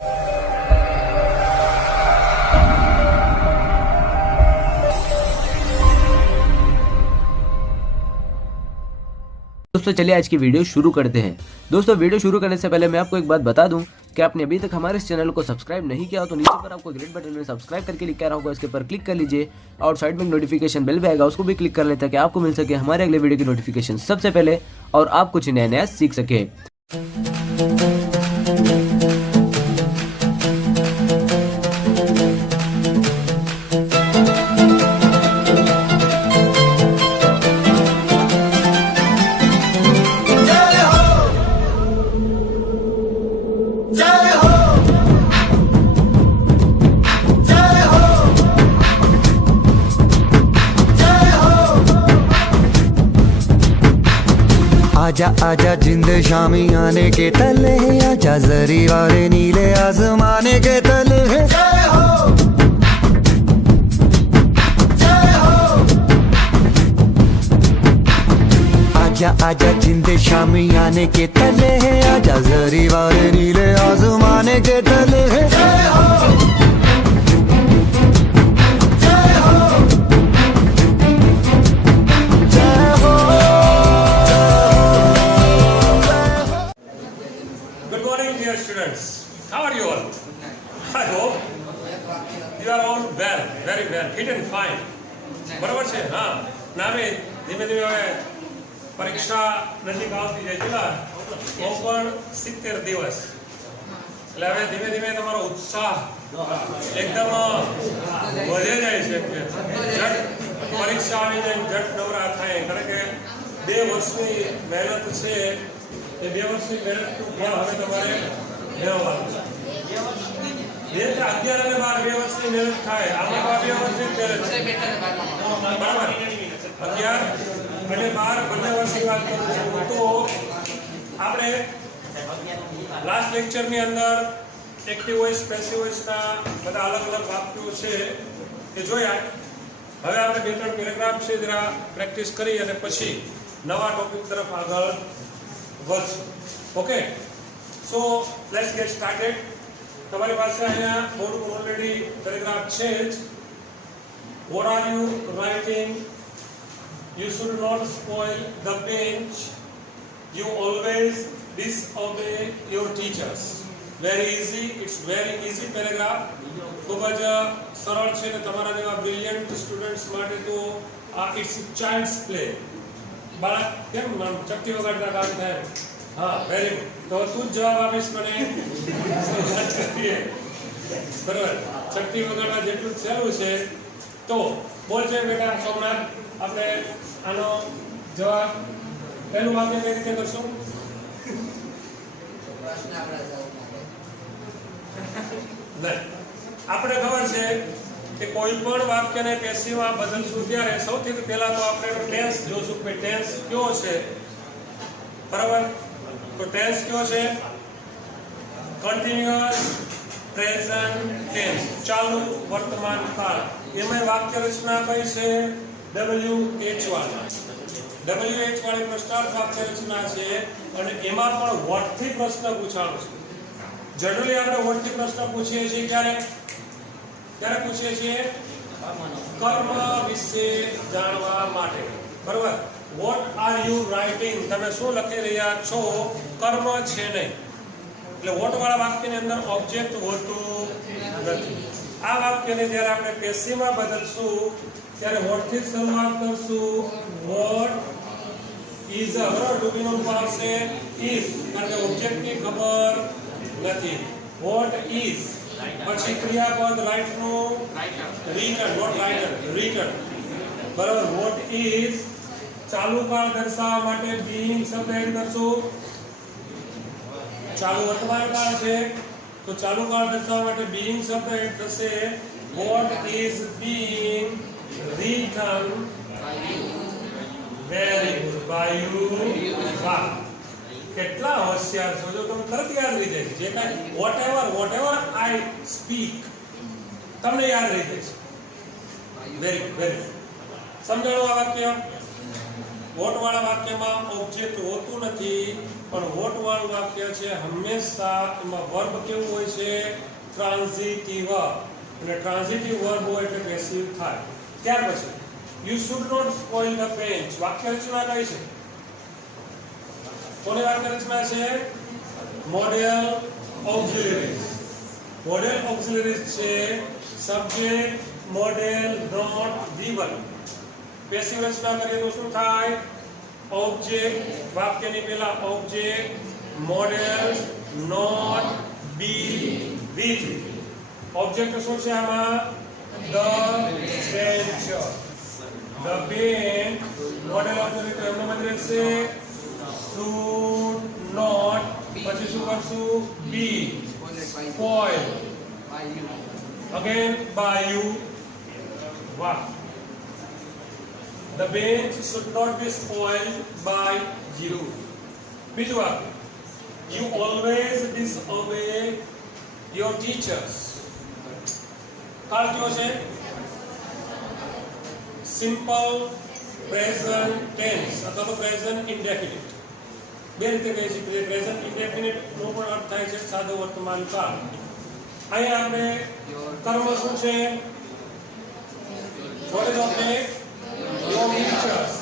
दोस्तों चलिए आज की वीडियो शुरू करते हैं। दोस्तों वीडियो शुरू करने से पहले मैं आपको एक बात बता दूं कि आपने अभी तक हमारे इस चैनल को सब्सक्राइब नहीं किया हो तो नीचे पर आपको ग्रेट बटन में सब्सक्राइब करके लिखा रहा होगा, इसके ऊपर क्लिक कर लीजिए और साइड में नोटिफिकेशन बेल भी आएगा, उसको भी क्लिक कर लें ताकि आपको मिल सके हमारे अगले वीडियो की नोटिफिकेशन सबसे पहले और आप कुछ नया नया सीख सके। आजा आजा जिंद शामी आने के तले, आजा जरी वाले नीले आसमाने के तले। जय हो जय हो। आजा आजा जिंद शामी आने के तले, आजा जरी वाले नीले आसमाने के तले। जय हो students, how are you all? I hope you are all well, very well, fit and fine. બરાબર છે? હા ના હવે ધીમે ધીમે હવે પરીક્ષા નજીક આવતી જાય છે, પણ 70 દિવસ એટલે હવે ધીમે ધીમે તમારો ઉત્સાહ એકદમ વધે જાય છે. જટ પરીક્ષા આવી જાય, જટ નવરા થાય, કારણ કે 2 વર્ષની મહેનત છે એ 2 વર્ષની મહેનતનું ફળ હવે તમારે મેળવવાનું છે. 11 અને 12 2 વર્ષની મહેનત થાય, આમાં 2 વર્ષની મહેનત છે. બરાબર? 11 અને 12 બંને વર્ષની વાત કરું છું. તો આપણે લાસ્ટ લેક્ચરની અંદર એક્ટિવ વોઇસ, પેસિવ વોઇસના બધા અલગ અલગ વાક્યો છે એ જોયા. હવે આપણે 2-3 પેરેગ્રાફ છે જરા પ્રેક્ટિસ કરી અને પછી નવા ટોપિક તરફ આગળ વધશું. Okay, so let's get started. તમારી પાસે અહીંયા બોર્ડ ઓલરેડી પેરેગ્રાફ છે જ. What are you writing? You should not spoil the bench. You always disobey your teachers. Very easy, it's very easy paragraph. ખૂબ જ સરળ છે ને તમારા જેવા બ્રિલિયન્ટ સ્ટુડન્ટ્સ માટે તો ઇટ્સ ચાઇલ્ડ્સ પ્લે. બાળક કેમ ચપટી વગાડતા કામ થાય? હા, વેરી ગુડ. તો તું જ જવાબ આપીશ મને? બરાબર, ચપટી વગાડવા જેટલું સહેલું છે. તો બોલ છે બેટા સોમનાથ, આપણે આનો જવાબ પહેલું વાક્ય કઈ રીતે કરશું? આપણે ખબર છે કે કોઈ પણ વાક્યને પેસિવમાં બદલશું ત્યારે સૌથી પહેલા તો આપણે ટેન્સ જોશું કે ટેન્સ કયો છે. બરાબર? તો ટેન્સ કયો છે? કન્ટિન્યુઅસ પ્રેઝન્ટ ટેન્સ, ચાલુ વર્તમાન કાળ. એમાં વાક્ય રચના કઈ છે? WH વાળી પ્રશ્નાર્થ વાક્ય રચના છે અને એમાં પણ વોટ થી પ્રશ્ન પૂછાણો છે. જનરલી આપણે વોટ થી પ્રશ્ન પૂછીએ છીએ ક્યારે પૂછીએ છીએ? કર્મ વિશે જાણવા માટે. બરાબર? Vote are you writing? તમે શું લખી રહ્યા છો? કર્મ છે નહીં. એટલે વોટ વાળા વાક્યની અંદર ઓબ્જેક્ટ હોતું નથી. આ વાક્યને જ્યારે આપણે પેસિવમાં બદલશું ત્યારે વોટ થી શરૂઆત કરશું. વોટ ઇઝ અ ટુ બી નો આવશે ઇઝ, કારણ કે ઓબ્જેક્ટ ની ખબર નથી. વોટ ઇઝ પછી ક્રિયાપદ રાઇટ નું રિટર્ન, નોટ રાઇટર, રિટર્ન. બરાબર? વોટ ઇઝ ચાલુ કાળ દર્શાવવા માટે બીઇંગ શબ્દ એડ કરશું. ચાલુ વર્તમાન કાળ છે તો ચાલુ કાળ દર્શાવવા માટે બીઇંગ શબ્દ એડ થશે. What is being return very good bye you. વાહ, કેટલા હોશિયાર છો! જો તમે તરત યાદ રહી જાય જે કાંઈ વોટ એવર આઈ સ્પીક તમને યાદ રહી જાય છે. Very good, very good. સમજાણું આ વાક્ય? વોટ વાળા વાક્યમાં ઓબ્જેક્ટ હોતું નથી, પણ વોટ વાળું વાક્ય છે હંમેશા એમાં વર્બ કેવું હોય છે? ટ્રાન્ઝિટિવ. અને ટ્રાન્ઝિટિવ વર્બ હોય એટલે પેસિવ થાય. ત્યાર પછી you should not spoil the bench. વાક્ય રચના કઈ છે? કોની વાક્ય રચના છે? મોડેલ ઓક્સિલરીઝ. મોડેલ ઓક્સિલરીઝ છે subject, modal, not, V1. Passive રચના કરીએ તો શું થાય? ઓબ્જેક્ટ, વાક્યની પહેલા object, modal, not, be, V3. Object શું છે આમાં? The bench. The bench. Modal object એમનો મત રહેશે શુડ નોટ, પછી શું કરશું? Be spoil again by you. Wow. The bench should not be spoiled by you. બીજું વાક્ય, you always disobey your teachers. કાળ કયો છે? સિમ્પલ પ્રેઝન્ટ ટેન્સ અથવા તો પ્રેઝન્ટ ઇન્ડેફિનિટ. બે રીતે કહી શકીએ. પ્રેઝન્ટ ઇન્ડેફિનિટ નો પણ અર્થ થાય છે સાદો વર્તમાન કાળ. અહીંયા આપણે કર્મ શું છે? What is object? Your teachers.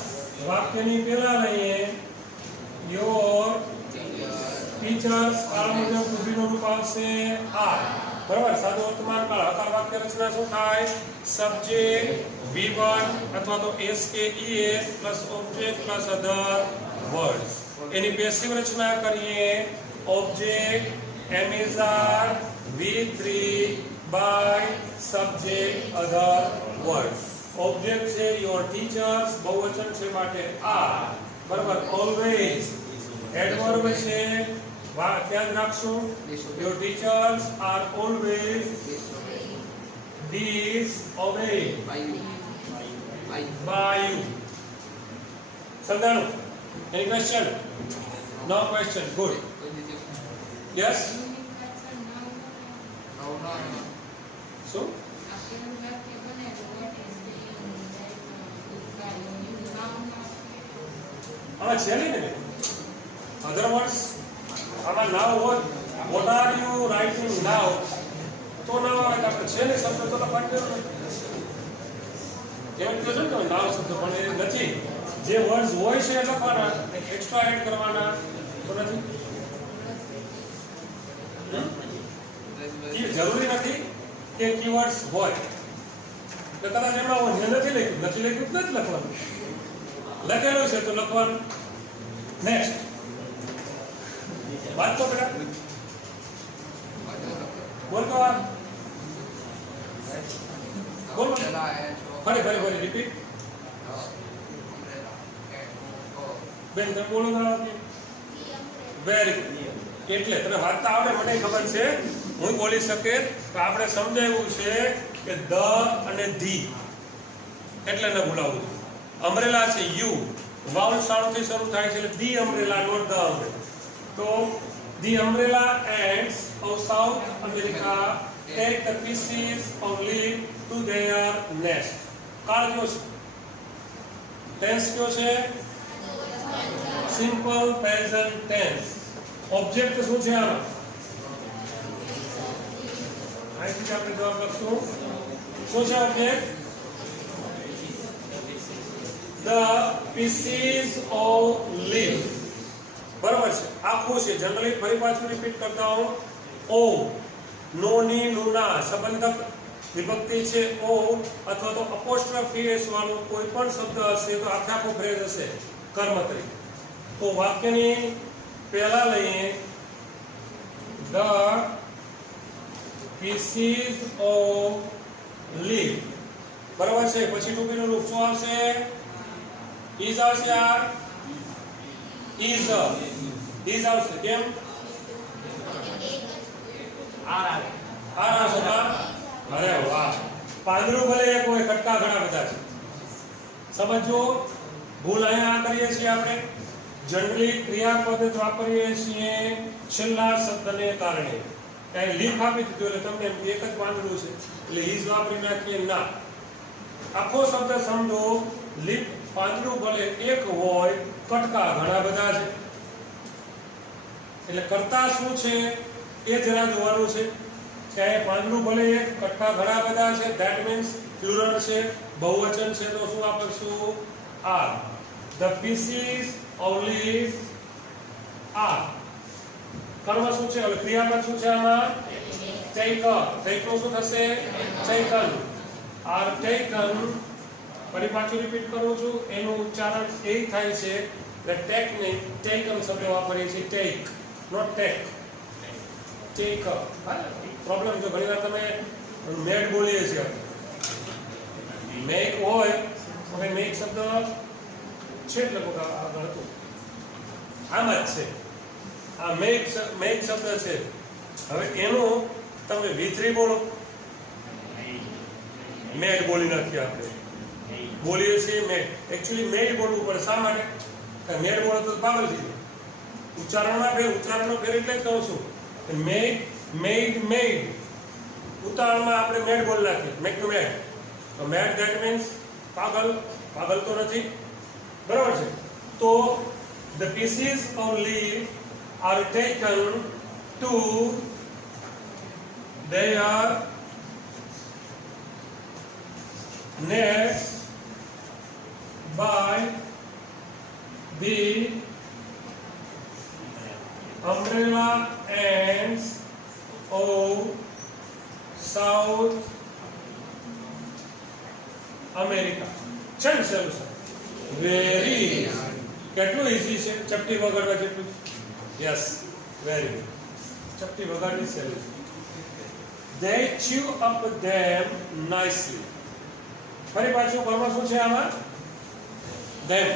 વાક્યની પહેલા લઈએ your teachers. કાળ મુજબ બુદ્ધિનું રૂપ આવશે are. બરાબર. સાદો વર્તમાન કાળ. હકાર વાક્ય રચના શું થાય? સબ્જેક્ટ, V1 અથવા તો SKES plus object plus other words. એની પેસિવ રચના કરીએ object, am is are, V3 by subject other words. Object છે your teachers, બહુવચન છે માટે are. બરાબર. always એડવર્બ છે, ધ્યાન રાખશું. your teachers are always disobeyed by you. સમજાણું? any question? no question. good. yes. So? આમાં છે નહીં ને અધર વર્ડ્સ. આમાં નાવ હોત what are you writing now તો નાવ આવે. આપણે છે ને શબ્દ તો લખવાની જરૂર નથી. એમ કહો છો ને તમે નાવ શબ્દ પણ એ નથી. જે વર્ડ્સ હોય છે એ લખવાના, એક્સ્ટ્રા એડ કરવાના તો નથી. જરૂરી નથી કે કીવર્ડ્સ હોય. એટલે કદાચ એમાં હોય નથી લખ્યું નથી લખવાનું. લખેલું છે તો લખવાનું. નેક્સ્ટ વાત તો બેટા બોલ તો આ બોલ ફરી રિપીટ. બેન તમે બોલો ના વેરી ગુડ. એટલે તને વાંચતા આવડે, મને ખબર છે, હું બોલી શકે. તો આપણે સમજાવ્યું છે કે ધ અને ધી એટલે ન ભૂલાવું. અમ્બ્રેલા છે યુ, વાઉલ સાઉન્ડ થી શરૂ થાય છે એટલે the umbrella, not the umbrella. તો the umbrella ends of South America take the pieces of leave to their nest. કાળ કયો છે? ટેન્સ કયો છે? Simple present tense. ઓબ્જેક્ટ શું છે આનો? અહીંથી આપણે જવાબ લખશું. શું છે object? the pieces of leaf. બરાબર છે. આખું છે. જનરલી ફરી પાછું રિપીટ કરતા હું. ઓ, નો ની નુના સંબંધક વિભક્તિ છે ઓ, અથવા તો અપોસ્ટ્રોફી એસ વાળો કોઈ પણ શબ્દ હશે તો આખો ફ્રેઝ હશે કર્મ તરીકે. તો વાક્યની પહેલા લઈએ the pieces of leaf. બરાબર છે. પછી ટુકીનું રૂપ શું આવશે? is આવશે. યાર is આવશે. કેમ? આર આવશે. અરે વાહ. પાંદડું ભલે એક હોય, કટકા ઘણા બધા છે. સમજો. ભૂલ અહીંયા કરીએ છીએ આપણે. જનરલી ક્રિયાપદ વાપરીએ છીએ છેલ્લા શબ્દને કારણે. કઈ લીફ આપી દીધું એટલે તમને એક જ પાંદડું છે એટલે ઇઝ વાપરી નાખીએ. ના, આખો શબ્દ સમજો લીફ પાંદડું ભલે એક હોય, કટકા ઘણા બધા છે. એટલે કરતા શું છે એ જરા જોવાનું છે કે આ પાંદડું ભલે એક, કટકા ઘણા બધા છે. ધેટ મીન્સ પ્લુરલ છે, બહુવચન છે, તો શું વાપરશું? Are. The pieces of leaf are. કર્મ શું છે? હવે ક્રિયાપદ શું છે આમાં? ટેક. ટેકનું શું થશે? ટેકન. Are taken. ફરી પાછું રિપીટ કરું છું, એનું ઉચ્ચારણ એ થાય છે કે ટેકને ટેકન શબ્દ વાપરીએ છીએ. Take, not take. Take. Problem જો ઘણીવાર તમે મેડ બોલીએ છીએ, મેક હોય તો મેક શબ્દ છે જ લગભગ આગળ હતું, આમ જ છે. આ મેક શબ્દ છે. હવે એનું તમે V3 બોલો. મેડ બોલી નાખીએ આપણે, બોલીએ છીએ મેડ. એકચ્યુઅલી મેડ બોલવું પડે. શા માટે? મેડ બોલો તો પાગલ થઈ જાય. ઉચ્ચારણમાં ફેર, ઉચ્ચારણનો ફેર એટલે જ કહું છું. મેડ, મેડ, મેડ. ઉતાવળમાં આપણે મેડ બોલી નાખીએ, મેક ટુ મેડ. તો મેડ ધેટ મીન્સ પાગલ. પાગલ તો નથી, બરાબર છે. તો the pieces of leaf are taken to their nests by the umbrella ants of South America. ચલ સર, વેરી કેટલું ઈઝી છે. ચપટી વગાડવા જેટલું. Yes, very good. ચપટી વગાડવી સહેલું. They chew up them nicely. ફરી પાછું કર્મ શું છે આમાં? them.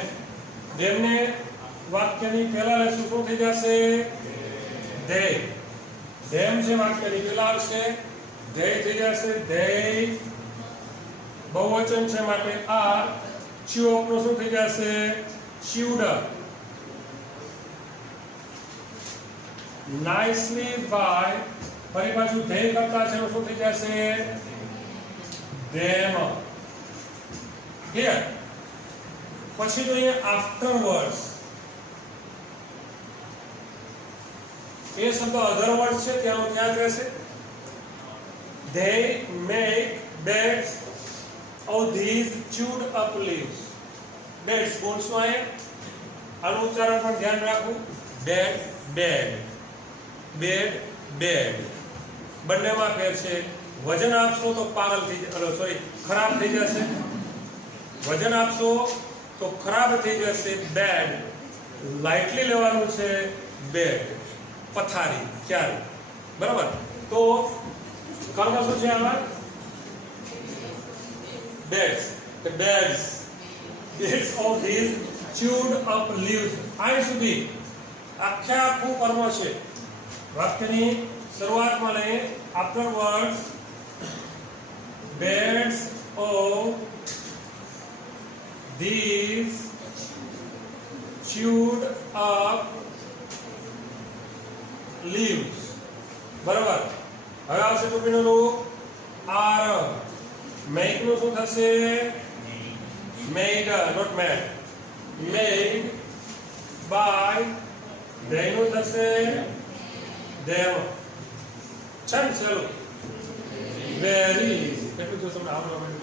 them ને વાક્યની પહેલા લેશું શું થઈ જશે? they. them જે વાક્યની પહેલા આવશે they થઈ જશે. they બહુવચન છે માટે are. chew up નું શું થઈ જશે? chewed up. nicely by. ફરી પાછું ધ્યેય કરતા છે શું થઈ જશે? them. ક્લિયર? પછી જોઈએ આફ્ટરવર્ડ્સ. એ શબ્દ અધરવર્ડ્સ છે ત્યાંનું યાદ રહેશે. they make beds of these chewed up leaves. beds બોલશું અહીંયા. આનું ઉચ્ચારણ પણ ધ્યાન રાખવું. bed, bed. bed, bed. બંનેમાં ફેર છે. વજન આપશો તો પાગલ થઈ જશે, ખરાબ થઈ જશે. વજન આપશો તો ખરાબ થઈ જશે. બેડ લાઇટલી લેવાનું છે. બેડ પથારી, ક્યારે, બરાબર. તો કર્મ શું છે આમાં? Beds. Beds beds of this chewed up leaves. આ સુધી આખું કર્મ છે. વાક્યની શરૂઆતમાં લઈએ afterwards beds of these chewed up leaves. બરાબર. હવે આવશે ટોપીનું રૂપ are. make નું શું થશે? made, not made. made by. they નું થશે them. ચલ ચલો, વેરી. કેટલું જો તમને આવડવાનું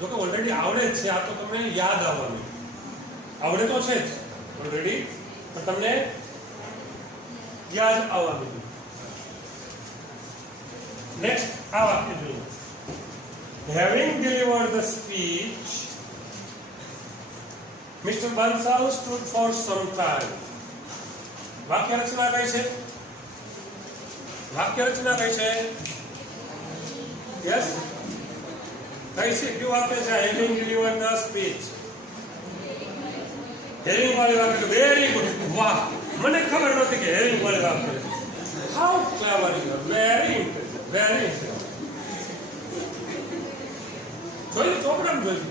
જો કે ઓલરેડી આવડે જ છે. આ તો તમને યાદ આવવાનું. આવડે તો છે જ ઓલરેડી, પણ તમને યાદ આવવાનું. નેક્સ્ટ આ વાક્ય જોઈએ. Having delivered the speech, Mr. Bansal stood for some time. વાક્ય રચના કઈ છે? વાક્ય રચના કઈ છે? યસ, કઈ છે? કયું વાક્ય છે? Having delivered the speech. Hearing વાળી વાક્ય. Very good. વાહ, મને ખબર નહોતી કે હેરિંગ વાળી વાક્ય. How clever you are. Very interesting, very interesting. જોઈ ચોપડામાં જોઈ.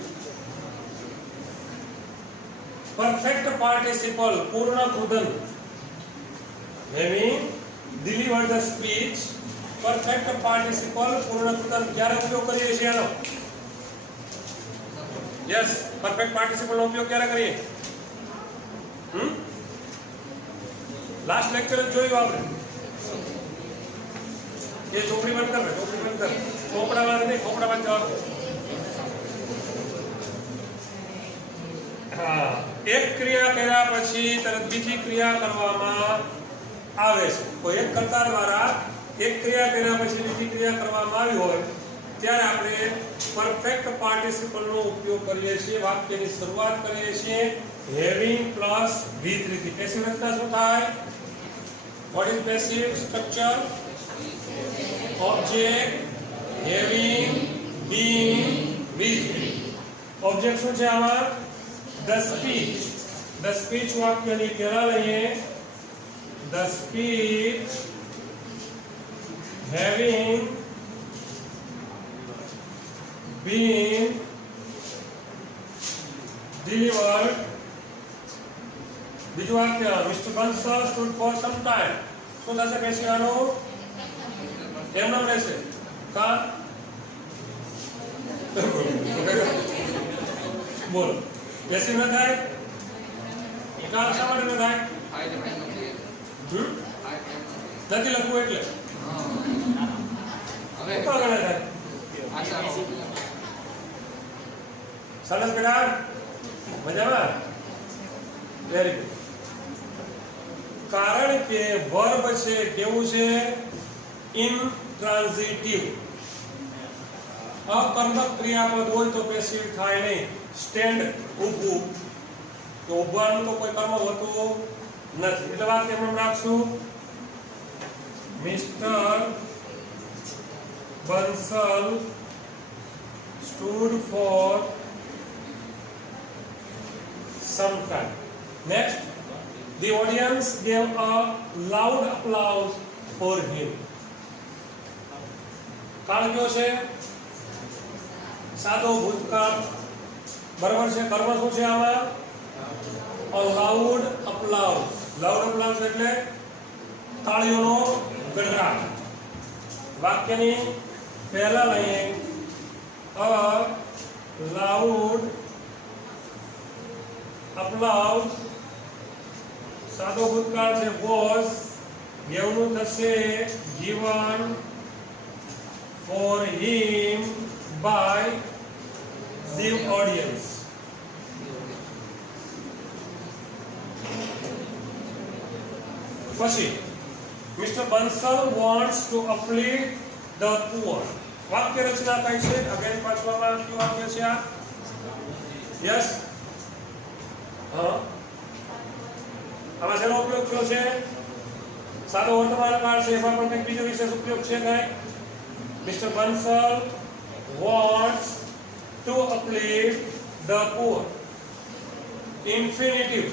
પરફેક્ટ પાર્ટિસિપલ, પૂર્ણ કૃદન. Having delivered the speech, perfect participle, પૂર્ણ કૃદન. ક્યારે ઉપયોગ કરીએ છીએ આનો? यस परफेक्ट पार्टिसिपल નો ઉપયોગ ક્યારે કરીએ લાસ્ટ લેક્ચર જોયું આપણે ये ચોપડી બંધ કર ચોપડી બંધ કર ચોપડાવાળા નહીં ચોપડામાં જવાબ હા એક ક્રિયા કર્યા પછી તરત બીજી ક્રિયા કરવામાં આવે છે કોઈ એક કર્તા દ્વારા એક ક્રિયા કર્યા પછી બીજી ક્રિયા કરવામાં આવી હોય ત્યારે આપણે પરફેક્ટ પાર્ટિસિપલ નો ઉપયોગ કરીએ છીએ વાક્યની શરૂઆત કરીએ છીએ હેવિંગ પ્લસ V3 થી પેસિવ રચના શું થાય what is passive structure object having being with object શું છે આમાં the speech વાક્યની પહેલા લઈએ the speech having been delivered બીજું વાક્ય mister Bansal stood for some time શું થશે પેશિયાનો એમ નામ રહેશે કા બોલ પેશી ન થાય કા શા માટે ન થાય નથી લખવું એટલે હવે તો ગણે થાય સરસ બેટા મજામાં વેરી ગુડ કારણ કે વર્બ છે કેવું છે ઇન્ટ્રાન્ઝિટિવ અકર્મક ક્રિયાપદ હોય તો પેસિવ થાય નહીં સ્ટેન્ડ ઊભું તો ઊભવાનું તો કોઈ કર્મ હોતું નથી એટલે વાત કેમ રાખશું mister Bansal stood for some time. Next, the audience gave a loud applause for him. કાળ કયો છે સાદો ભૂતકાળ બરાબર છે કર્મ શું છે આમાં a loud applause એટલે તાળીઓનો ગડગડાટ વાક્યની પહેલા લઈએ a loud applause સાદો ભૂતકાળ છે was એવું થશે given for him by the audience પછી Mr. Bansal wants to uplift the poor વાક્ય રચના કઈ છે અગેન પાછળમાં કયું વાક્ય છે આ યસ હા આમાં શેનો ઉપયોગ થયો છે સાદો વર્તમાન કાળ છે એમાં પણ કંઈક બીજો વિશેષ ઉપયોગ છે કઈ mister Bansal wants to uplift the poor infinitive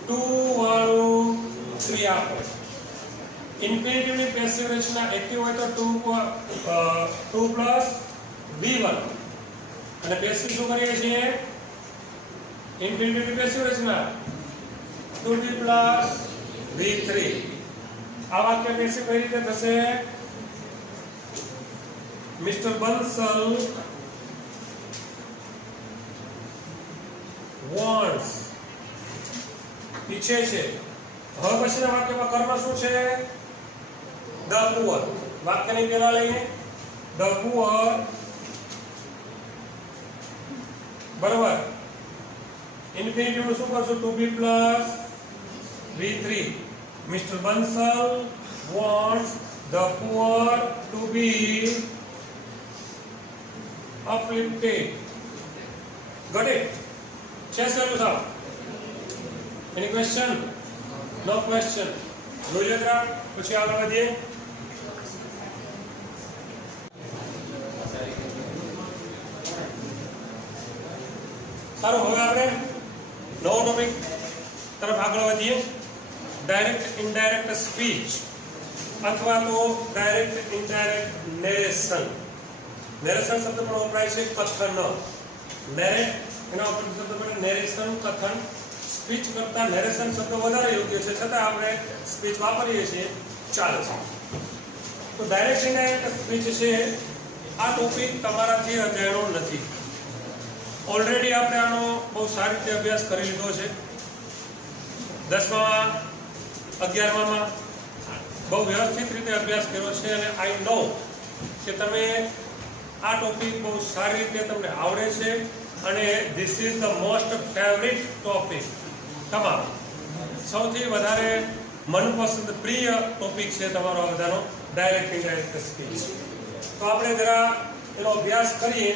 to વાળું ક્રિયાપદ ઇન્ફિનિટિવ ની પેસિવ રચના એક્ટિવ હોય તો 2 પ્લસ v1 અને પેસિવ શું કરીએ છીએ ઇન્ફિનિટિવ ની પેસિવ રચના 2v પ્લસ v3 આ વાક્ય પેસિવ કઈ રીતે થશે મિસ્ટર બંસલ wants ઈચ્છે છે હવે પછીના વાક્યમાં કર્મ શું છે the poor વાક્યની પહેલા લઈએ the poor બરાબર ઇન્ફિનિટિવ નું શું કરશું 2b plus v3 Mr. Bansal wants the poor to be uplifted got it chess yourself any question no question જોઈ લેતા પછી આગળ વધીએ સારું હવે આપણે નવો ટોપિક તરફ આગળ વધીએ ડાયરેક્ટ ઇનડાયરેક્ટ સ્પીચ અથવા તો ડાયરેક્ટ ઇનડાયરેક્ટ નેરેશન શબ્દ પણ વપરાય છે કથન નેરેટ એના ઉપર શબ્દ પડે નેરેશન કથન સ્પીચ કરતા નેરેશન શબ્દ વધારે યોગ્ય છે છતાં આપણે સ્પીચ વાપરીએ છીએ ચાલે છે તો ડાયરેક્ટ ઇનડાયરેક્ટ સ્પીચ છે આ ટોપિક તમારાથી અજાણ્યો નથી ઓલરેડી આપણે આનો બહુ સારી રીતે અભ્યાસ કરી લીધો છે. 10માં 11માં બહુ વ્યવસ્થિત રીતે અભ્યાસ કર્યો છે અને આઈ નો કે તમે આ ટોપિક બહુ સારી રીતે તમને આવડે છે અને this is the most favourite topic. તમારો સૌથી વધારે મનપસંદ પ્રિય ટોપિક છે તમારો આ બધાનો ડાયરેક્ટ ઇનડાયરેક્ટ સ્પીચ. તો આપણે જરા એનો અભ્યાસ કરીએ,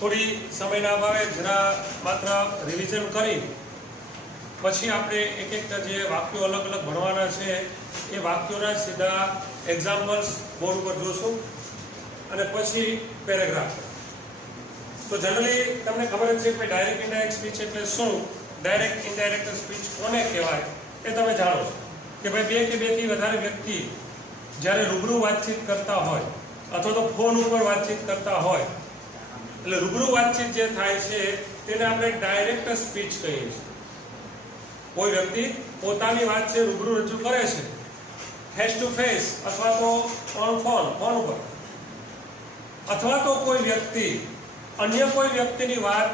થોડી સમયના અભાવે જરા માત્ર રિવિઝન કરી પછી આપણે એક એક જે વાક્યો અલગ અલગ ભણવાના છે એ વાક્યોના સીધા એક્ઝામ્પલ્સ બોર્ડ ઉપર જોશું અને પછી પેરેગ્રાફ. તો જનરલી તમને ખબર જ છે કે ડાયરેક્ટ ઇનડાયરેક્ટ સ્પીચ એટલે શું, ડાયરેક્ટ ઇનડાયરેક્ટ સ્પીચ કોને કહેવાય એ તમે જાણો છો કે ભાઈ બે કે બેથી વધારે વ્યક્તિ જ્યારે રૂબરૂ વાતચીત કરતા હોય અથવા તો ફોન ઉપર વાતચીત કરતા હોય એટલે રૂબરૂ વાતચીત જે થાય છે તેને આપણે ડાયરેક્ટ સ્પીચ કહીએ છીએ. કોઈ વ્યક્તિ પોતાની વાત છે રૂબરૂ રજૂ કરે છે, ફેસ ટુ ફેસ અથવા તો ફોન ઉપર, અથવા તો કોઈ વ્યક્તિ અન્ય કોઈ વ્યક્તિની વાત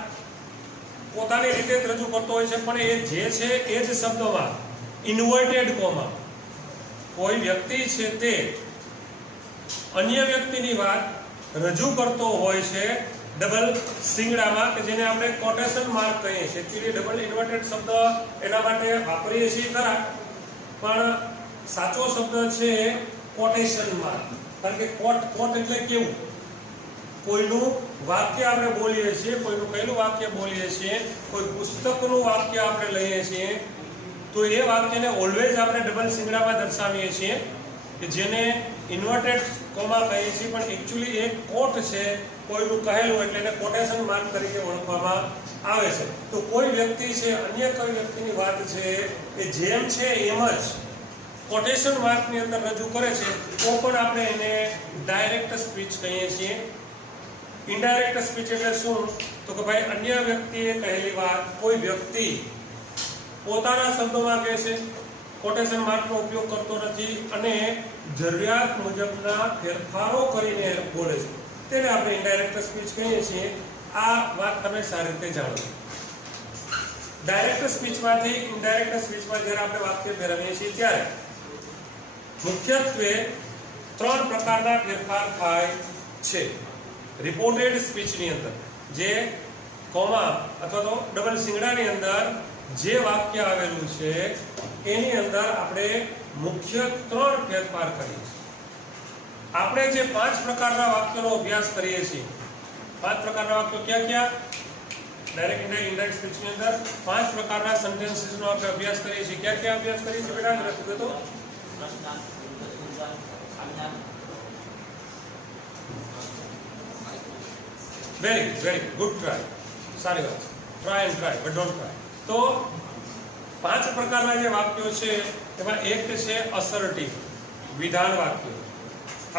પોતાની રીતે જ રજૂ કરતો હોય છે પણ એ જે છે એ જ શબ્દોમાં ઇન્વર્ટેડ કોમા કોઈ વ્યક્તિ છે તે અન્ય વ્યક્તિની વાત રજૂ કરતો હોય છે ડબલ સિંગડામાં, કે જેને આપણે કોટેશન માર્ક કહીએ છીએ. એકચ્યુઅલી ડબલ ઇન્વર્ટેડ શબ્દ એના માટે વાપરીએ છીએ ખરા, પણ સાચો શબ્દ છે કોટેશન માર્ક. કારણ કે કોટ એટલે કેવું, કોઈનું વાક્ય આપણે બોલીએ છીએ, કોઈનું કહેલું વાક્ય બોલીએ છીએ, કોઈ પુસ્તકનું વાક્ય આપણે લઈએ છીએ તો એ વાક્યને ઓલવેઝ આપણે ડબલ સિંગડામાં દર્શાવીએ છીએ કે જેને ઇન્વર્ટેડ કોમા કહીએ છીએ, પણ એકચ્યુઅલી એક કોટ છે કોઈનું કહેલું એટલે એને કોટેશન માર્ક તરીકે ઓળખવામાં આવે છે. તો કોઈ વ્યક્તિ છે અન્ય કોઈ વ્યક્તિની વાત છે એ જેમ છે એમ જ કોટેશન માર્કની અંદર રજૂ કરે છે તો પણ આપણે એને ડાયરેક્ટ સ્પીચ કહીએ છીએ. ઇનડાયરેક્ટ સ્પીચ એટલે શું, તો કે ભાઈ અન્ય વ્યક્તિએ કહેલી વાત કોઈ વ્યક્તિ પોતાના શબ્દોમાં કહે છે, કોટેશન માર્કનો ઉપયોગ કરતો નથી અને જરૂરિયાત મુજબના ફેરફારો કરીને બોલે છે, તેને આપણે ઇનડાયરેક્ટ સ્પીચ કહીએ છીએ. આ વાત તમે સારી રીતે જાણો છો. ડાયરેક્ટ સ્પીચમાંથી ઇનડાયરેક્ટ સ્પીચમાં જ્યારે આપણે વાક્ય ફેરવીએ છીએ ત્યારે મુખ્યત્વે 3 પ્રકારના ફેરફાર થાય છે. રિપોર્ટેડ સ્પીચની અંદર જે કોમા અથવા તો ડબલ સિંગડાની અંદર જે વાક્ય આવેલું છે એની અંદર આપણે મુખ્ય 3 ફેરફાર કરીએ છીએ. આપણે જે 5 પ્રકારના વાક્યોનો અભ્યાસ કરીએ છીએ, 5 પ્રકારના વાક્યો ક્યાં ક્યાં, ડાયરેક્ટ ઇનડાયરેક્ટ સ્પીચની અંદર 5 પ્રકારના સેન્ટેન્સીસનો આપણે અભ્યાસ કરીએ છીએ. ક્યાં ક્યાં અભ્યાસ કરીએ છીએ બેટા નથી તો વેરી ગુડ ટ્રાય, સારી વાત, try and try but don't try. તો 5 પ્રકારના જે વાક્યો છે એમાં એક છે અસર્ટિવ વિધાન વાક્ય.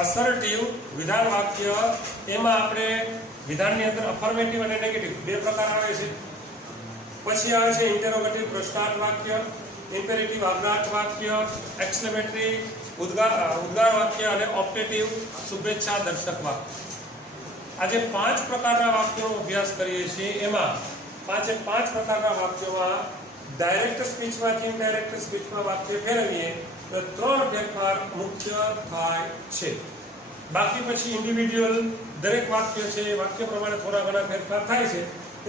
અસર્ટિવ વિધાન વાક્ય એમાં આપણે વિધાનની અંદર અફર્મેટિવ અને નેગેટિવ 2 પ્રકાર આવે છે. પછી આવે છે ઇન્ટેરોગેટિવ પ્રશ્નાર્થ વાક્ય, ઇમ્પેરેટિવ આજ્ઞાર્થ વાક્ય, એક્સક્લેમેટરી ઉદ્ગાર વાક્ય અને ઓપ્ટેટિવ શુભેચ્છા દર્શક વાક્ય. આજે 5 પ્રકારના વાક્યોનો અભ્યાસ કરીએ છીએ. એમાં 5 પ્રકારના વાક્યોમાં ડાયરેક્ટ સ્પીચમાંથી ઇનડાયરેક્ટ સ્પીચમાં વાક્ય ફેરવીએ તો 3 ફેરફાર મુખ્ય થાય છે. બાકી પછી ઇન્ડિવિડ્યુઅલ દરેક વાક્ય છે એ વાક્ય પ્રમાણે થોડા ઘણા ફેરફાર થાય છે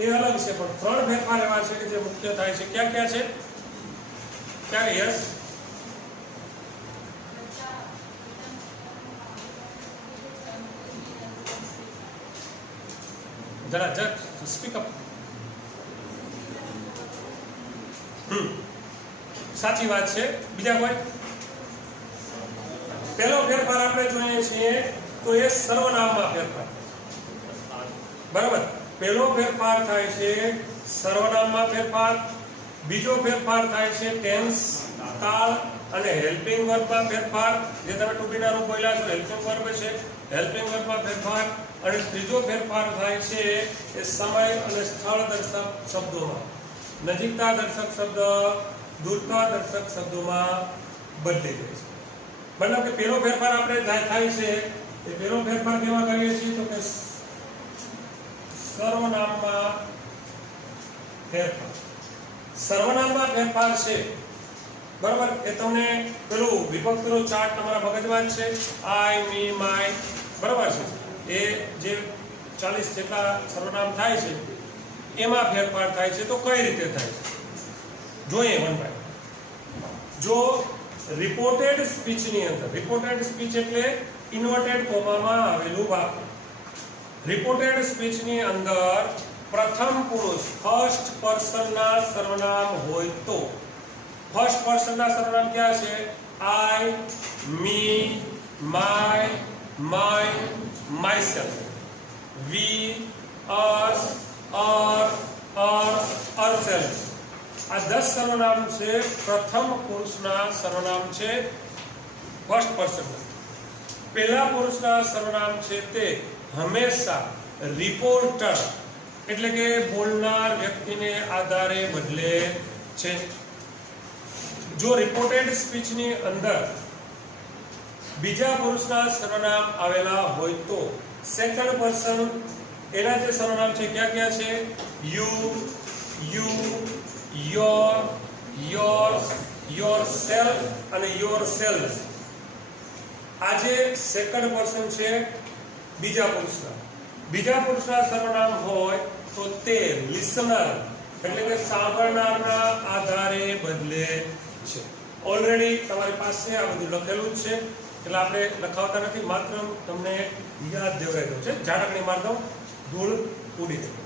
એ અલગ છે, પણ 3 ફેરફાર એવા છે કે જે મુખ્ય થાય છે. ક્યાં ક્યાં છે? ક્યાં? યસ, જરા સ્પીક અપ. સાચી વાત છે. બીજા કોઈ? પહેલો ફેરફાર આપણે જોઈએ છીએ તો એ સર્વનામમાં ફેરફાર. બરાબર, પહેલો ફેરફાર થાય છે સર્વનામમાં ફેરફાર. બીજો ફેરફાર થાય છે ટેન્સ કાળ અને હેલ્પિંગ વર્બમાં ફેરફાર, જે તમે ટુ બી ના રૂપ બોલ્યા છો હેલ્પિંગ વર્બ છે, હેલ્પિંગ વર્બમાં ફેરફાર. અને ત્રીજો ફેરફાર થાય છે એ સમય અને સ્થળ દર્શક શબ્દોમાં, નજીકતા દર્શક શબ્દ દૂરતા દર્શક શબ્દોમાં બદલી જાય છે. મતલબ કે પહેલો ફેરફાર આપણે થાય છે એ પહેલો ફેરફાર કેવા કરીએ છીએ તો કે સર્વનામમાં ફેરફાર. સર્વનામમાં ફેરફાર છે બરાબર. એ તમને પેલું વિભક્તિનો ચાર્ટ તમારા મગજમાં જ છે, આઈ, મી, માય, બરાબર છે. એ જે 40 જેટલા સર્વનામ થાય છે એમાં ફેરફાર થાય છે. તો કઈ રીતે થાય છે જોઈએ વન બાય. જો રિપોર્ટેડ સ્પીચની અંદર, રિપોર્ટેડ સ્પીચ એટલે ઇન્વર્ટેડ કોમામાં આવેલું વાક્ય. રિપોર્ટેડ સ્પીચની અંદર પ્રથમ પુરુષ ફર્સ્ટ પર્સનના સર્વનામ હોય તો ફર્સ્ટ પર્સનના સર્વનામ ક્યાં છે? I, me, my, mine, myself, we, us, our, ours, ourselves. આ 10 સર્વનામ છે પ્રથમ પુરુષના સર્વનામ છે ફર્સ્ટ પર્સન. પહેલા પુરુષના સર્વનામ છે તે હંમેશા રિપોર્ટર એટલે કે બોલનાર વ્યક્તિને આધારે બદલે છે. જો રિપોર્ટેડ સ્પીચની અંદર બીજા પુરુષના સર્વનામ આવેલા હોય તો સેકન્ડ પર્સન એના જે સર્વનામ છે ક્યાં ક્યાં છે? You, you, your, yours, yourself અને યોરસેલ્ફ. આ જે સેકન્ડ પર્સન છે બીજા પુરુષના સર્વનામ હોય તો તે લિસનર એટલે કે સાંભળનારના આધારે બદલે છે. ઓલરેડી તમારી પાસે આ બધું લખેલું જ છે એટલે આપણે લખાવતા નથી, માત્ર તમને યાદ દેવરાઈ દઉં છે. ઝાટકણી માર દઉં, ધૂળ ઉડી જાય.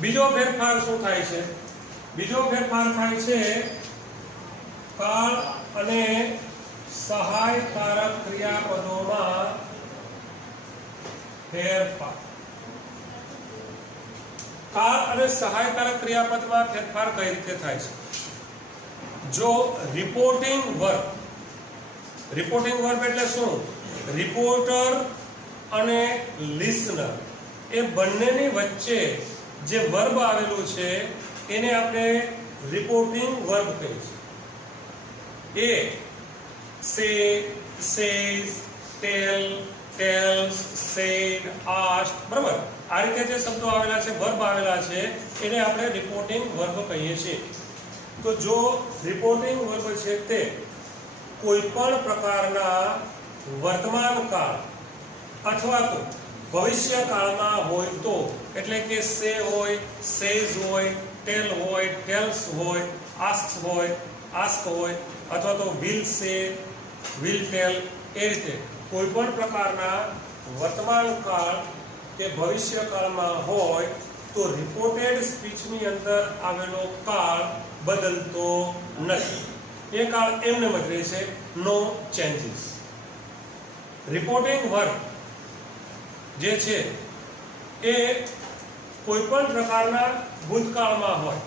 બીજો ફેરફાર શું થાય છે? બીજો ફેરફાર થાય છે કાળ અને સહાયકારક ક્રિયાપદોમાં ફેરફાર. કાળ અને સહાયકારક ક્રિયાપદમાં ફેરફાર કઈ રીતે થાય છે? જો રિપોર્ટિંગ વર્બ એટલે શું? રિપોર્ટર અને લિસનર એ બંનેની વચ્ચે જે વર્બ આવેલું છે એને આપણે રિપોર્ટિંગ વર્બ કહીએ છીએ. એ સે, સેઝ, ટેલ, ટેલ્સ, સેડ, આસ્ક, બરાબર. આ રીતે જે શબ્દો આવેલા છે, વર્બ આવેલા છે એને આપણે રિપોર્ટિંગ વર્બ કહીએ છીએ. તો જો રિપોર્ટિંગ વર્બ છે તે કોઈ પણ પ્રકારના વર્તમાન કાળ અથવા તો ભવિષ્ય કાળમાં હોય તો, એટલે કે સે હોય, સેઝ હોય, ટેલ હોય, ટેલ્સ હોય, આસ્ક હોય અથવા તો વિલ સે, વિલ ટેલ, એ રીતે કોઈ પણ પ્રકારના વર્તમાન કાળ કે ભવિષ્ય કાળમાં હોય તો રિપોર્ટેડ સ્પીચની અંદર આવેલો કાળ બદલતો નથી. એ કાળ એમને જ રહેશે, નો ચેન્જીસ. રિપોર્ટિંગ વર્બ જે છે એ કોઈ પણ પ્રકારના ભૂતકાળમાં હોય.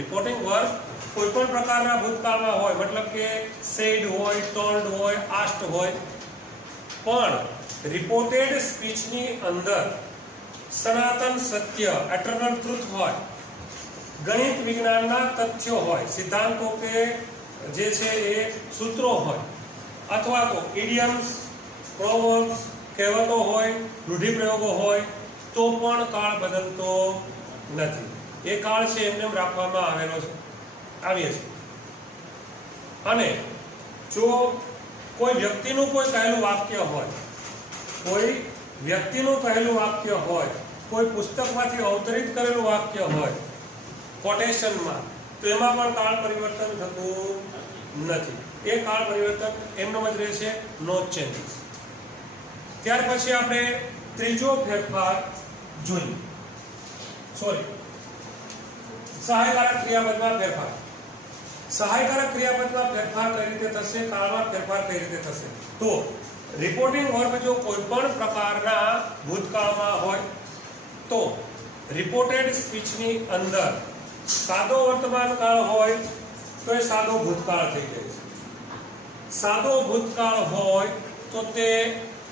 રિપોર્ટિંગ વર્બ કોઈ પણ પ્રકારના ભૂતકાળમાં હોય, મતલબ કે સેડ હોય, ટોલ્ડ હોય, આસ્ક્ડ હોય. પણ રિપોર્ટેડ સ્પીચની અંદર સનાતન સત્ય, એટર્નલ ટ્રુથ હોય, ગણિત વિજ્ઞાનના તથ્યો હોય, સિદ્ધાંતો કે જે છે એ સૂત્રો હોય, અથવા તો ઇડિયમ્સ, પ્રોવર્બ્સ, કહેવતો હોય, રૂઢિપ્રયોગો હોય, તો પણ કાળ બદલતો નથી. એ કાળ છે એમને રાખવામાં આવેલો છે, આવીએ છે. અને જો કોઈ વ્યક્તિનું કોઈ કહેલું વાક્ય હોય, કોઈ પુસ્તકમાંથી અવતરિત કરેલું વાક્ય હોય કોટેશનમાં, તો એમાં પણ કાળ પરિવર્તન થતું નથી. એ કાળ પરિવર્તન એમનો જ રહેશે, નો ચેન્જીસ. ત્યાર પછી આપણે ત્રીજો ફેરફાર જોઈએ. સહાયકારક ક્રિયાપદમાં ફેરફાર. સહાયકારક ક્રિયાપદમાં ફેરફાર કઈ રીતે થશે? કાળમાં ફેરફાર કઈ રીતે થશે? તો રિપોર્ટિંગ વર્બ જો કોઈ પણ પ્રકારના ભૂતકાળમાં હોય તો રિપોર્ટેડ સ્પીચની અંદર સાદો વર્તમાન કાળ હોય તો એ સાદો ભૂતકાળ થઈ જાય છે. સાદો ભૂતકાળ હોય તો તે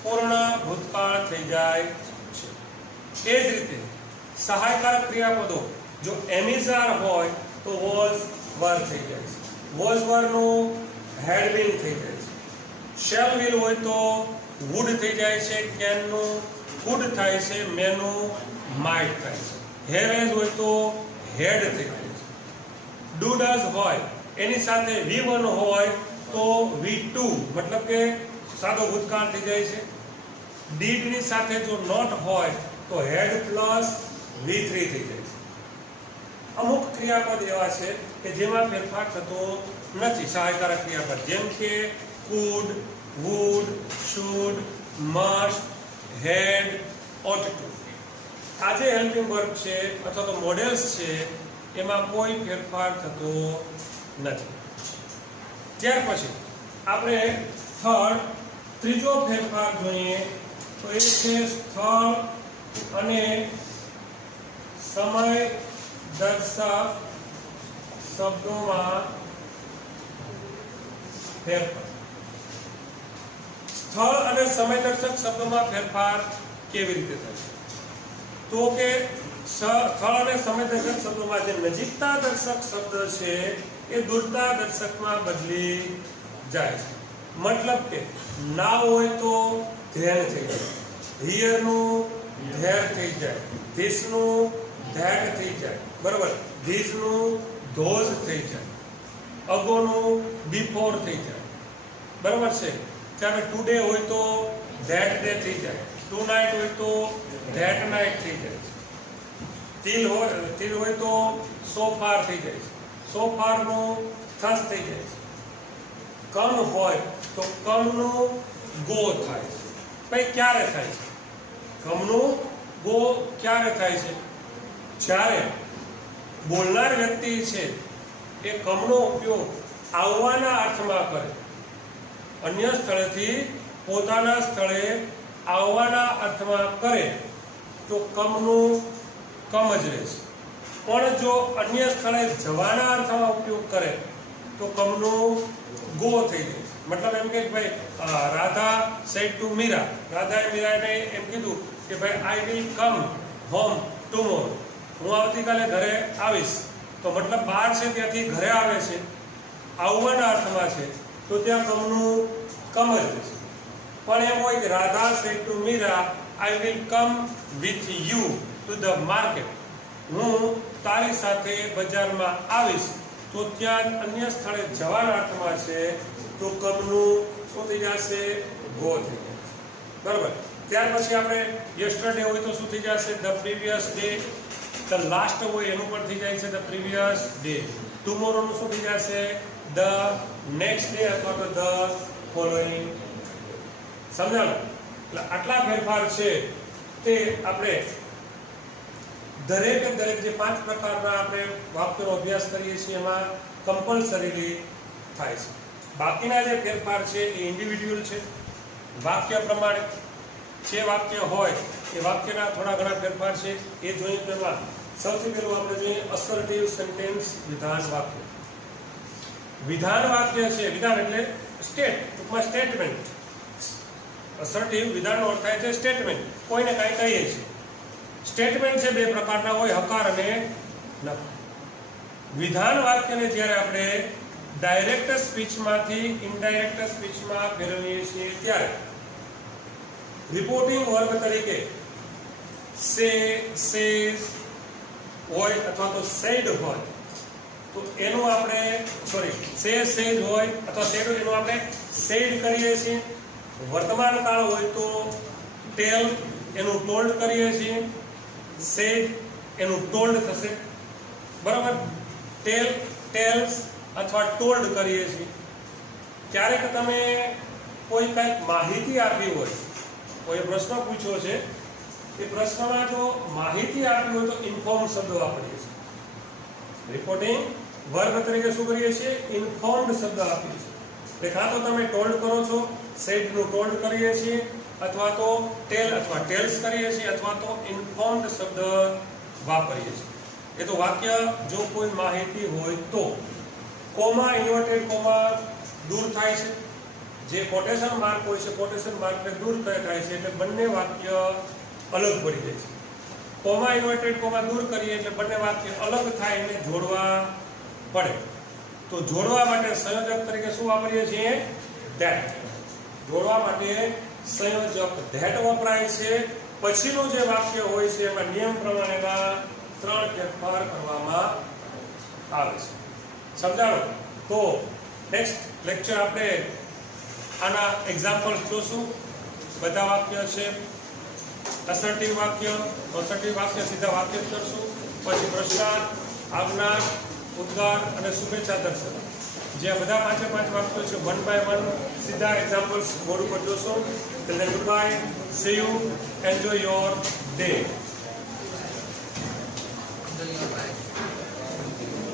પૂર્ણ ભૂતકાળ થઈ જાય છે. એ જ રીતે સહાયકારક ક્રિયાપદો જો એમિઝાર હોય તો વોઝ વર થઈ જાય છે. વોઝ વરનું હેડ બીન થઈ જાય છે. શેલ વિલ હોય તો વુડ થઈ જાય છે, કેનનું કુડ થાય છે, મેનુ માઇટ થાય છે. હેર હેઝ હોય તો હેડ થઈ જાય છે. ડુ ડઝ હોય એની સાથે V1 હોય તો V2 મતલબ કે સાદો ભૂતકાળ થઈ જાય છે. ડીડ ની સાથે જો નોટ હોય તો હેડ પ્લસ V3 થઈ જાય છે. અમુક ક્રિયાપદ એવા છે કે જેમાં ફેરફાર થતો નથી, સહાયકારક ક્રિયાપદ, જેમ કે could, would, should, must, had, ought to. આ જે હેલ્પિંગ વર્બ છે અથવા તો મોડેલ્સ છે એમાં કોઈ ફેરફાર થતો નથી. ત્યાર પછી આપણે ત્રીજો ફેરફાર જોઈએ તો એ છે સ્થળ અને સમય દર્શક શબ્દોમાં ફેરફાર. સ્થળ અને સમય દર્શક શબ્દોમાં ફેરફાર કેવી રીતે થાય? તો કે સ્થળ અને સમય દર્શક શબ્દોમાં જે નજીકતા દર્શક શબ્દ છે એ દૂરતા દર્શકમાં બદલી જાય છે. મતલબ કે ના હોય તો ધેન થઈ જાય, હિયર નું ધેર થઈ જાય, ધીસ નું ધેટ થઈ જાય, બરોબર, ધીસ નું ધોઝ થઈ જાય, અગો નું બિફોર થઈ જાય, બરોબર છે. ત્યારે ટુડે હોય તો ધેટ ડે થઈ જાય, ટુ નાઇટ હોય તો ધેટ નાઇટ થઈ જાય, તિલ હોય તો સો ફાર થઈ જાય, સો ફાર નું થસ થઈ જાય. કન હોય તો કન નું ગો થાય છે. ભાઈ ક્યારે થાય છે? કમનું ગો ક્યારે થાય છે? જ્યારે બોલનાર વ્યક્તિ છે એ કમનો ઉપયોગ આવવાના અર્થમાં કરે, અન્ય સ્થળેથી પોતાના સ્થળે આવવાના અર્થમાં કરે તો કમનું કમ જ રહેશે. પણ જો અન્ય સ્થળે જવાના અર્થમાં ઉપયોગ કરે તો કમનું ગો થઈ જાય. મતલબ એમ કે ભાઈ રાધા સેડ ટુ મીરા, રાધાએ મીરાને એમ કીધું કે ભાઈ I will come home tomorrow, હું આવતીકાલે ઘરે આવીશ. તો મતલબ બહાર છે ત્યાંથી ઘરે આવે છે, આવવાના અર્થમાં છે તો ત્યાં કમનું કમ જ રહેશે. પણ એમ હોય કે Radha said to Meera I will come with you to the market, હું તારી સાથે બજારમાં આવીશ, તો ત્યાં અન્ય સ્થળે જવાના અર્થમાં છે તો કમનું શું થઈ જશે? ગો થઈ જશે, બરાબર. ત્યાર પછી આપણે યસ્ટરડે હોય તો શું થઈ જશે? The previous day. The last હોય એનું પણ થઈ જાય છે ધ પ્રીવિયસ ડે. ટુમોરોનું શું થઈ જશે? ધ નેક્સ્ટ ડે અથવા તો ધ ફોલોઈંગ. સમજાણું? એટલે આટલા ફેરફાર છે તે આપણે દરેક જે 5 પ્રકારના આપણે વાક્યોનો અભ્યાસ કરીએ છીએ એમાં કમ્પલસરીલી થાય છે. બાકીના જે ફેરફાર છે એ ઇન્ડિવિડ્યુઅલ છે, વાક્ય પ્રમાણે. જે વાક્ય હોય એ વાક્યના થોડા ઘણા ફેરફાર છે એ જોઈએ. તો એમાં સૌથી પહેલું આપણે જોઈએ અસર્ટિવ સેન્ટેન્સ, વિધાન વાક્ય. વિધાન વાક્ય છે, વિધાન એટલે સ્ટેટ, ટૂંકમાં સ્ટેટમેન્ટ. અસર્ટિવ વિધાનનો અર્થ થાય છે સ્ટેટમેન્ટ, કોઈને કાંઈ કહીએ છીએ. સ્ટેટમેન્ટ છે 2 પ્રકારના હોય, હકાર અને નકાર. વિધાન વાક્યને જ્યારે આપણે ડાયરેક્ટ સ્પીચમાંથી ઇનડાયરેક્ટ સ્પીચમાં ફેરવીએ છીએ ત્યારે રિપોર્ટિંગ વર્બ તરીકે સે, સેઝ હોય અથવા તો સેડ હોય તો એનું આપણે સે, સેડ હોય અથવા સેડ હોય એનું આપણે સેડ કરીએ છીએ. વર્તમાન કાળ હોય તો ટેલ એનું ટોલ્ડ કરીએ છીએ, સેડ એનું ટોલ્ડ થશે, બરાબર. ટેલ, ટેલ્સ અથવા ટોલ્ડ કરીએ છીએ. ક્યારેક તમે કોઈ કંઈક માહિતી આપી હોય, કોઈ પ્રશ્ન પૂછ્યો છે, એ પ્રશ્નમાં જો માહિતી આપી હોય તો ઇન્ફોર્મ શબ્દ વાપરીએ છીએ. રિપોર્ટિંગ વર્બ તરીકે શું કરીએ છીએ? ઇન્ફોર્મ્ડ શબ્દ આપીએ છીએ. એટલે કાં તો તમે ટોલ્ડ કરો છો, સેડનું ટોલ્ડ કરીએ છીએ, અથવા તો ટેલ અથવા ટેલ્સ કરીએ છીએ, અથવા તો ઇન્ફોર્મ્ડ શબ્દ વાપરીએ છીએ. એ તો વાક્ય જો કોઈ માહિતી હોય તો. કોમા, ઇન્વર્ટેડ કોમા દૂર થાય છે. જે કોટેશન માર્ક હોય છે, કોટેશન માર્કને દૂર થાય છે એટલે બંને વાક્ય અલગ પડી જાય છે. કોમા, ઇન્વર્ટેડ કોમા દૂર કરીએ એટલે બંને વાક્ય અલગ થાય એને જોડવા પડે. તો જોડવા માટે સંયોજક તરીકે શું વાપરીએ છીએ? ધેટ. જોડવા માટે સંયોજક ધેટ વપરાય છે પછીનું જે વાક્ય હોય છે એમાં નિયમ પ્રમાણેના 3 ફેરફાર કરવામાં આવે છે. સમજાણો? તો નેક્સ્ટ લેક્ચર આપણે આના એક્ઝામ્પલ્સ જોશું. બધા વાક્ય છે અસર્ટિવ વાક્ય સીધા વાક્ય જ કરશું. પછી પ્રશ્નાર્થ, આજ્ઞા, ઉદ્ગાર અને શુભેચ્છા દર્શન, જે બધા 5 વાક્યો છે 1 by 1 સીધા એક્ઝામ્પલ્સ બોર્ડ ઉપર જોશો. એટલે good bye, C you, enjoy your day.